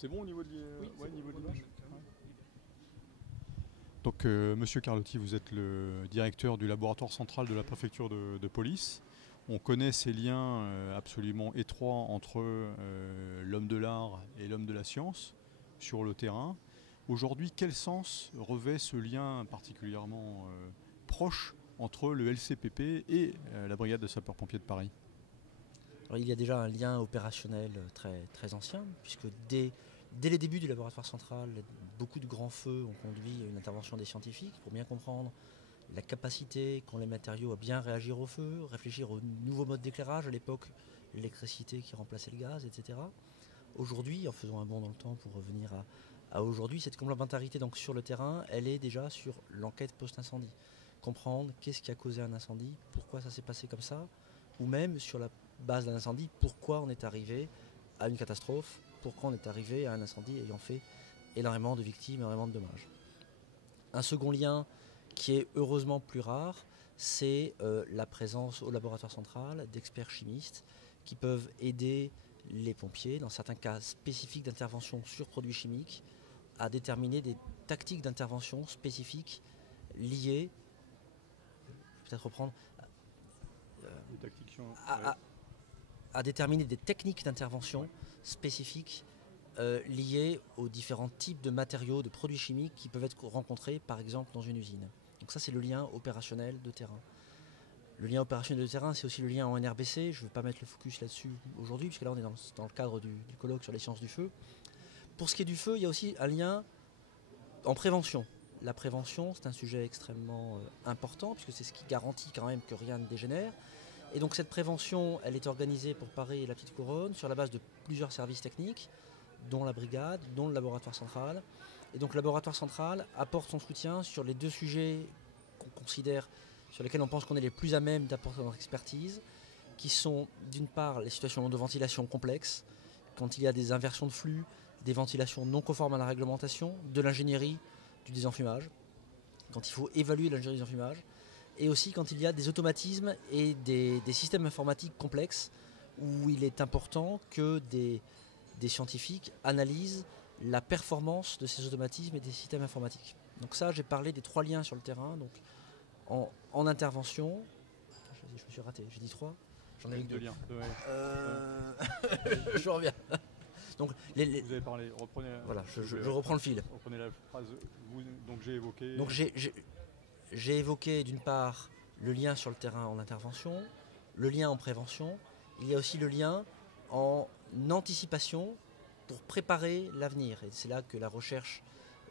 C'est bon au niveau de Oui, ouais, c'est bon, niveau on de voit bien. l'image. Ouais. Donc, Monsieur Carlotti, vous êtes le directeur du laboratoire central de la préfecture de police. On connaît ces liens absolument étroits entre l'homme de l'art et l'homme de la science sur le terrain. Aujourd'hui, quel sens revêt ce lien particulièrement proche entre le LCPP et la brigade de sapeurs-pompiers de Paris? Alors, il y a déjà un lien opérationnel très, très ancien, puisque dès les débuts du laboratoire central, beaucoup de grands feux ont conduit à une intervention des scientifiques pour bien comprendre la capacité qu'ont les matériaux à bien réagir au feu, réfléchir aux nouveaux modes d'éclairage, à l'époque l'électricité qui remplaçait le gaz, etc. Aujourd'hui, en faisant un bond dans le temps pour revenir à aujourd'hui, cette complémentarité donc sur le terrain, elle est déjà sur l'enquête post-incendie. Comprendre qu'est-ce qui a causé un incendie, pourquoi ça s'est passé comme ça, ou même sur la base d'un incendie, pourquoi on est arrivé à une catastrophe, pourquoi on est arrivé à un incendie ayant fait énormément de victimes, énormément de dommages. Un second lien qui est heureusement plus rare, c'est la présence au laboratoire central d'experts chimistes qui peuvent aider les pompiers, dans certains cas spécifiques d'intervention sur produits chimiques, à déterminer des tactiques d'intervention spécifiques liées, peut-être reprendre, Les tactiques, ouais. à, à- à déterminer des techniques Ouais. d'intervention spécifiques liées aux différents types de matériaux, de produits chimiques qui peuvent être rencontrés par exemple dans une usine. Donc ça c'est le lien opérationnel de terrain. Le lien opérationnel de terrain, c'est aussi le lien en NRBC. Je ne vais pas mettre le focus là-dessus aujourd'hui, puisque là on est dans le cadre du colloque sur les sciences du feu. Pour ce qui est du feu, il y a aussi un lien en prévention. La prévention, c'est un sujet extrêmement important, puisque c'est ce qui garantit quand même que rien ne dégénère. Et donc cette prévention, elle est organisée pour Paris et la Petite Couronne sur la base de plusieurs services techniques, dont la brigade, dont le laboratoire central. Et donc le laboratoire central apporte son soutien sur les deux sujets qu'on considère, sur lesquels on pense qu'on est les plus à même d'apporter notre expertise, qui sont d'une part les situations de ventilation complexes, quand il y a des inversions de flux, des ventilations non conformes à la réglementation, de l'ingénierie, du désenfumage, quand il faut évaluer l'ingénierie du désenfumage, et aussi quand il y a des automatismes et des systèmes informatiques complexes, où il est important que des scientifiques analysent la performance de ces automatismes et des systèmes informatiques. Donc ça, j'ai parlé des trois liens sur le terrain. Donc en intervention, je me suis raté, j'ai dit trois, j'en ai Ouais, eu que deux deux. liens. Ouais. Ouais. Euh... je reviens. Donc, Vous avez parlé, reprenez, voilà, s'il vous plaît, je reprends le fil. reprenez la phrase. Donc j'ai évoqué. Donc j'ai évoqué d'une part le lien sur le terrain en intervention, le lien en prévention, il y a aussi le lien en anticipation pour préparer l'avenir. Et c'est là que la recherche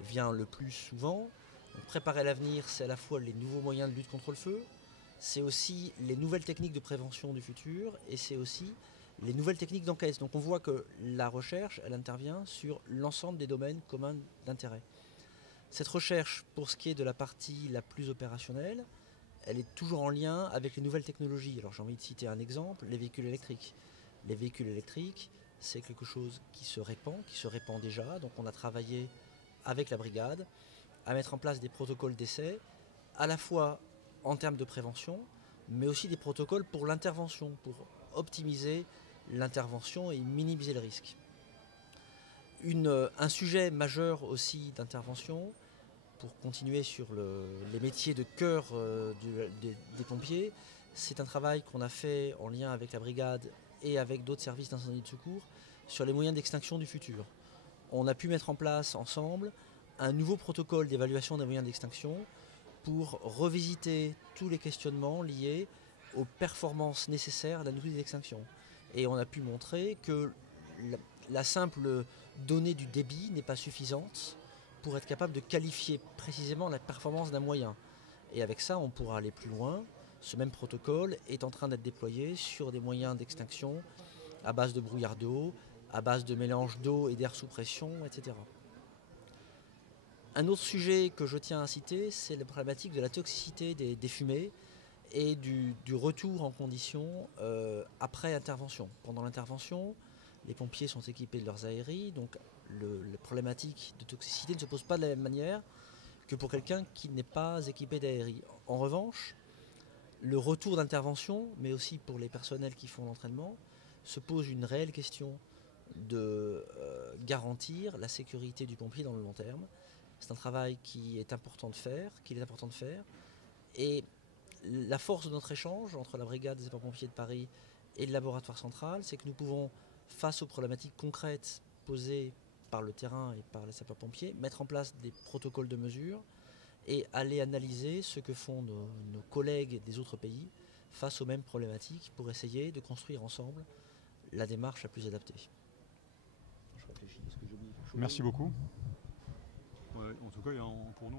vient le plus souvent. Donc, préparer l'avenir, c'est à la fois les nouveaux moyens de lutte contre le feu, c'est aussi les nouvelles techniques de prévention du futur, et c'est aussi les nouvelles techniques d'enquête. Donc on voit que la recherche, elle intervient sur l'ensemble des domaines communs d'intérêt. Cette recherche, pour ce qui est de la partie la plus opérationnelle, elle est toujours en lien avec les nouvelles technologies. Alors j'ai envie de citer un exemple, les véhicules électriques. Les véhicules électriques, c'est quelque chose qui se répand déjà. Donc on a travaillé avec la brigade à mettre en place des protocoles d'essai, à la fois en termes de prévention, mais aussi des protocoles pour l'intervention, pour optimiser l'intervention et minimiser le risque. Un sujet majeur aussi d'intervention, pour continuer sur les métiers de cœur des pompiers, c'est un travail qu'on a fait en lien avec la brigade et avec d'autres services d'incendie et de secours sur les moyens d'extinction du futur. On a pu mettre en place ensemble un nouveau protocole d'évaluation des moyens d'extinction pour revisiter tous les questionnements liés aux performances nécessaires d'un outil d'extinction. Et on a pu montrer que la simple donnée du débit n'est pas suffisante pour être capable de qualifier précisément la performance d'un moyen. Et avec ça, on pourra aller plus loin. Ce même protocole est en train d'être déployé sur des moyens d'extinction à base de brouillard d'eau, à base de mélange d'eau et d'air sous pression, etc. Un autre sujet que je tiens à citer, c'est la problématique de la toxicité des fumées et du retour en condition après intervention. Pendant l'intervention, les pompiers sont équipés de leurs aéries, donc la problématique de toxicité ne se pose pas de la même manière que pour quelqu'un qui n'est pas équipé d'aérie. En revanche, le retour d'intervention, mais aussi pour les personnels qui font l'entraînement, se pose une réelle question de garantir la sécurité du pompier dans le long terme. C'est un travail qui est important de faire, Et la force de notre échange entre la brigade des sapeurs-pompiers de Paris et le laboratoire central, c'est que nous pouvons, face aux problématiques concrètes posées par le terrain et par les sapeurs-pompiers, mettre en place des protocoles de mesure et aller analyser ce que font nos collègues des autres pays face aux mêmes problématiques pour essayer de construire ensemble la démarche la plus adaptée. Merci beaucoup. Ouais, en tout cas, pour nous,